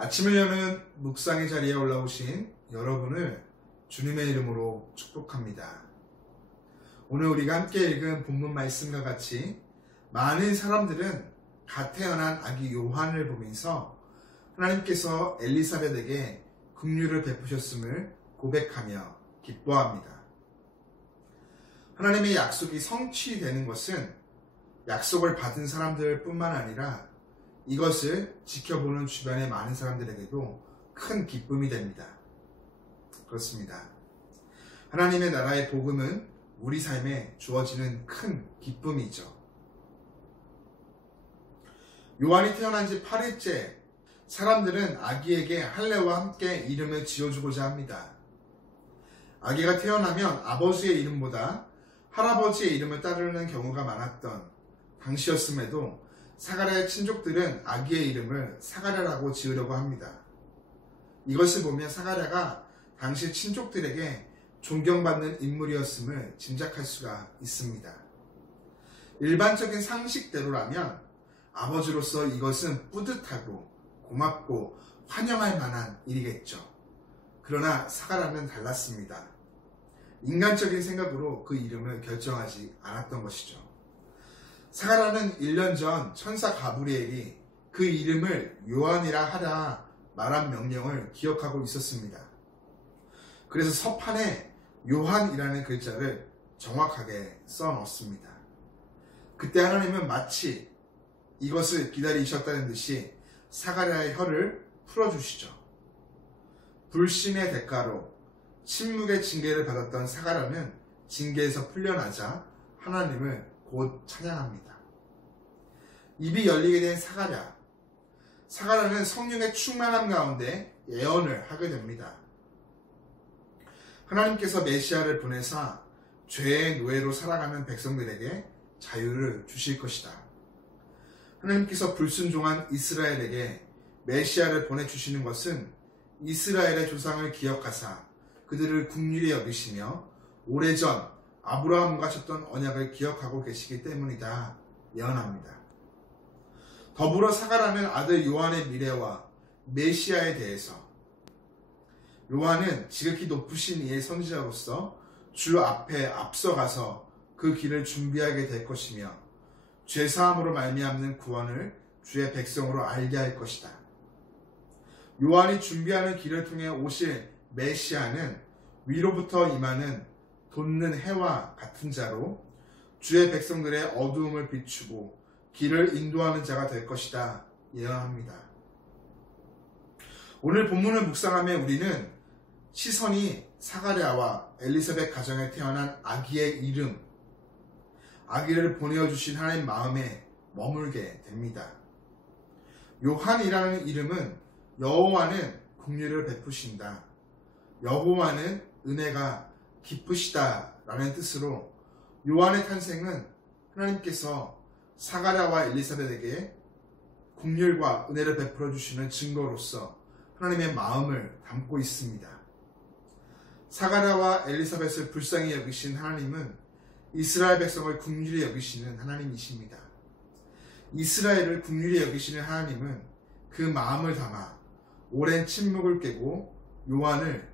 아침을 여는 묵상의 자리에 올라오신 여러분을 주님의 이름으로 축복합니다. 오늘 우리가 함께 읽은 본문 말씀과 같이 많은 사람들은 갓 태어난 아기 요한을 보면서 하나님께서 엘리사벳에게 긍휼을 베푸셨음을 고백하며 기뻐합니다. 하나님의 약속이 성취되는 것은 약속을 받은 사람들 뿐만 아니라 이것을 지켜보는 주변의 많은 사람들에게도 큰 기쁨이 됩니다. 그렇습니다. 하나님의 나라의 복음은 우리 삶에 주어지는 큰 기쁨이죠. 요한이 태어난 지 8일째 사람들은 아기에게 할례와 함께 이름을 지어주고자 합니다. 아기가 태어나면 아버지의 이름보다 할아버지의 이름을 따르는 경우가 많았던 당시였음에도 사가랴의 친족들은 아기의 이름을 사가랴라고 지으려고 합니다. 이것을 보면 사가랴가 당시 친족들에게 존경받는 인물이었음을 짐작할 수가 있습니다. 일반적인 상식대로라면 아버지로서 이것은 뿌듯하고 고맙고 환영할 만한 일이겠죠. 그러나 사가랴는 달랐습니다. 인간적인 생각으로 그 이름을 결정하지 않았던 것이죠. 사가랴는 1년 전 천사 가브리엘이 그 이름을 요한이라 하라 말한 명령을 기억하고 있었습니다. 그래서 서판에 요한이라는 글자를 정확하게 써 넣었습니다. 그때 하나님은 마치 이것을 기다리셨다는 듯이 사가랴의 혀를 풀어주시죠. 불신의 대가로 침묵의 징계를 받았던 사가랴는 징계에서 풀려나자 하나님을 곧 찬양합니다. 입이 열리게 된 사가랴는 성령의 충만함 가운데 예언을 하게 됩니다. 하나님께서 메시아를 보내사 죄의 노예로 살아가는 백성들에게 자유를 주실 것이다. 하나님께서 불순종한 이스라엘에게 메시아를 보내주시는 것은 이스라엘의 조상을 기억하사 그들을 긍휼히 여기시며 오래전 아브라함과 하셨던 언약을 기억하고 계시기 때문이다 예언합니다. 더불어 사가랴는 아들 요한의 미래와 메시아에 대해서 요한은 지극히 높으신 이의 선지자로서 주 앞에 앞서가서 그 길을 준비하게 될 것이며 죄사함으로 말미암는 구원을 주의 백성으로 알게 할 것이다. 요한이 준비하는 길을 통해 오실 메시아는 위로부터 임하는 돋는 해와 같은 자로 주의 백성들의 어두움을 비추고 길을 인도하는 자가 될 것이다 예언합니다. 오늘 본문을 묵상하며 우리는 시선이 사가랴와 엘리사벳 가정에 태어난 아기의 이름, 아기를 보내어주신 하나님 마음에 머물게 됩니다. 요한이라는 이름은 여호와는 긍휼을 베푸신다, 여호와는 은혜가 기쁘시다 라는 뜻으로 요한의 탄생은 하나님께서 사가랴와 엘리사벳에게 긍휼과 은혜를 베풀어 주시는 증거로서 하나님의 마음을 담고 있습니다. 사가랴와 엘리사벳을 불쌍히 여기신 하나님은 이스라엘 백성을 긍휼히 여기시는 하나님이십니다. 이스라엘을 긍휼히 여기시는 하나님은 그 마음을 담아 오랜 침묵을 깨고 요한을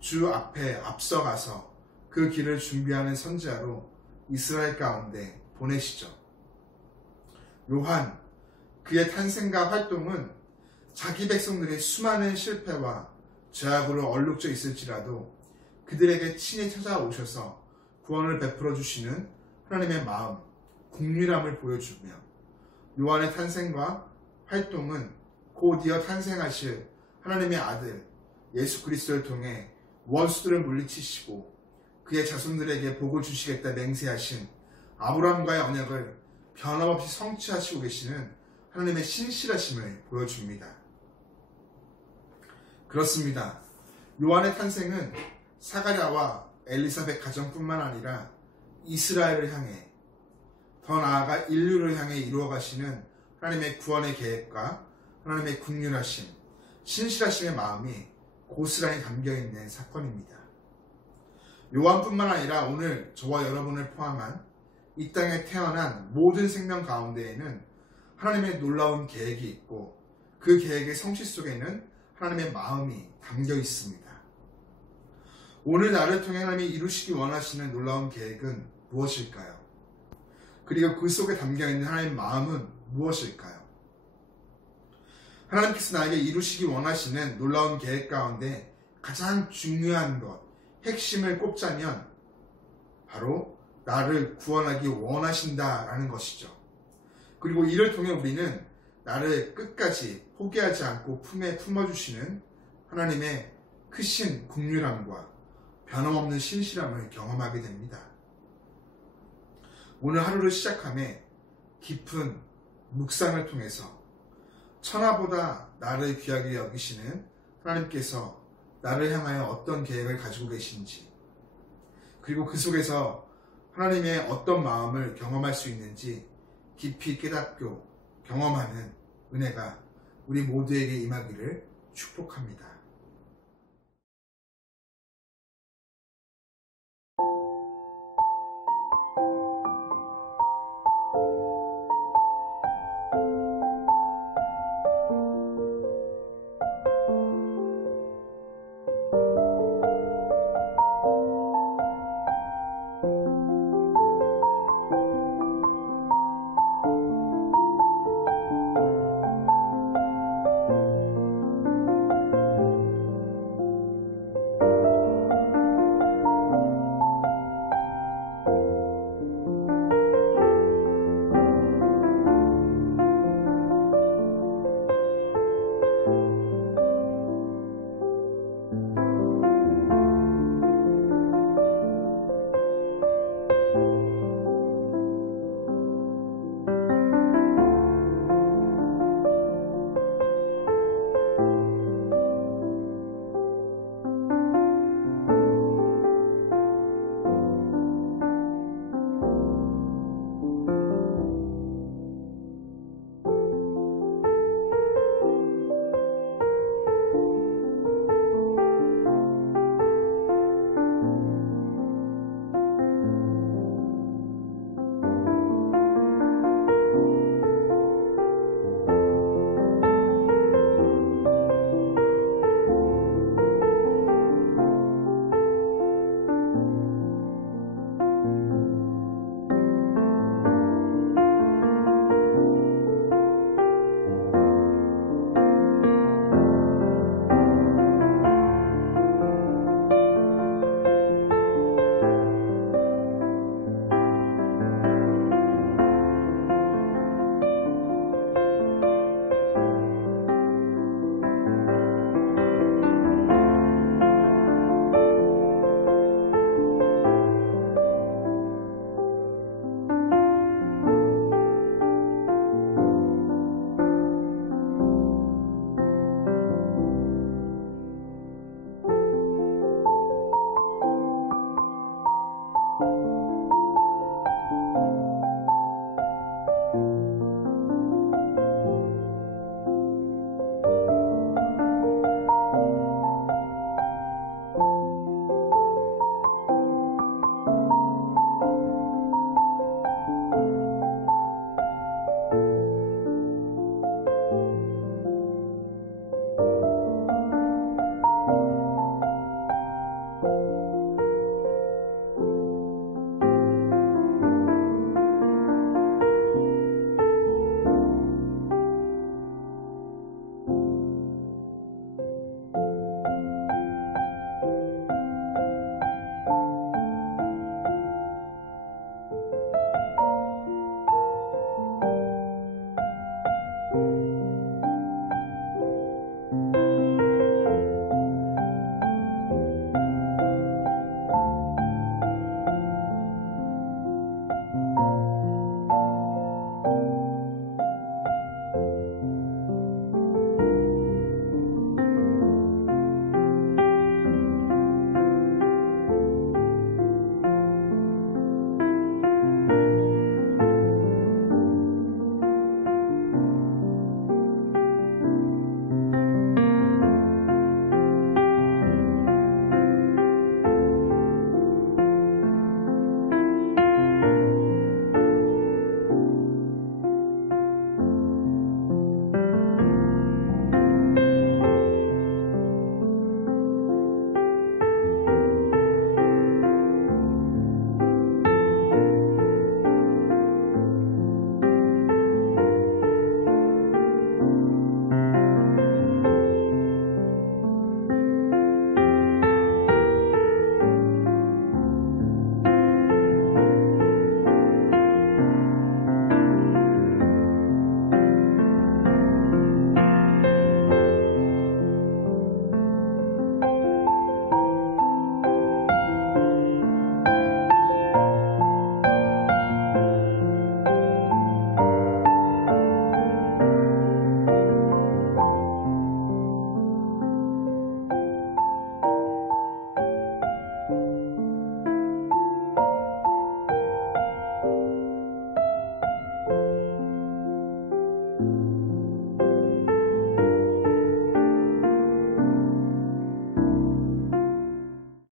주 앞에 앞서가서 그 길을 준비하는 선지자로 이스라엘 가운데 보내시죠. 요한, 그의 탄생과 활동은 자기 백성들의 수많은 실패와 죄악으로 얼룩져 있을지라도 그들에게 친히 찾아오셔서 구원을 베풀어 주시는 하나님의 마음, 긍휼함을 보여주며 요한의 탄생과 활동은 곧이어 탄생하실 하나님의 아들 예수 그리스도를 통해 원수들을 물리치시고 그의 자손들에게 복을 주시겠다 맹세하신 아브라함과의 언약을 변함없이 성취하시고 계시는 하나님의 신실하심을 보여줍니다. 그렇습니다. 요한의 탄생은 사가랴와 엘리사벳 가정뿐만 아니라 이스라엘을 향해, 더 나아가 인류를 향해 이루어가시는 하나님의 구원의 계획과 하나님의 긍휼하심, 신실하심의 마음이 고스란히 담겨있는 사건입니다. 요한뿐만 아니라 오늘 저와 여러분을 포함한 이 땅에 태어난 모든 생명 가운데에는 하나님의 놀라운 계획이 있고 그 계획의 성취 속에는 하나님의 마음이 담겨 있습니다. 오늘 나를 통해 하나님이 이루시기 원하시는 놀라운 계획은 무엇일까요? 그리고 그 속에 담겨있는 하나님의 마음은 무엇일까요? 하나님께서 나에게 이루시기 원하시는 놀라운 계획 가운데 가장 중요한 것, 핵심을 꼽자면 바로 나를 구원하기 원하신다라는 것이죠. 그리고 이를 통해 우리는 나를 끝까지 포기하지 않고 품에 품어주시는 하나님의 크신 긍휼함과 변함없는 신실함을 경험하게 됩니다. 오늘 하루를 시작함에 깊은 묵상을 통해서 천하보다 나를 귀하게 여기시는 하나님께서 나를 향하여 어떤 계획을 가지고 계신지, 그리고 그 속에서 하나님의 어떤 마음을 경험할 수 있는지 깊이 깨닫고 경험하는 은혜가 우리 모두에게 임하기를 축복합니다.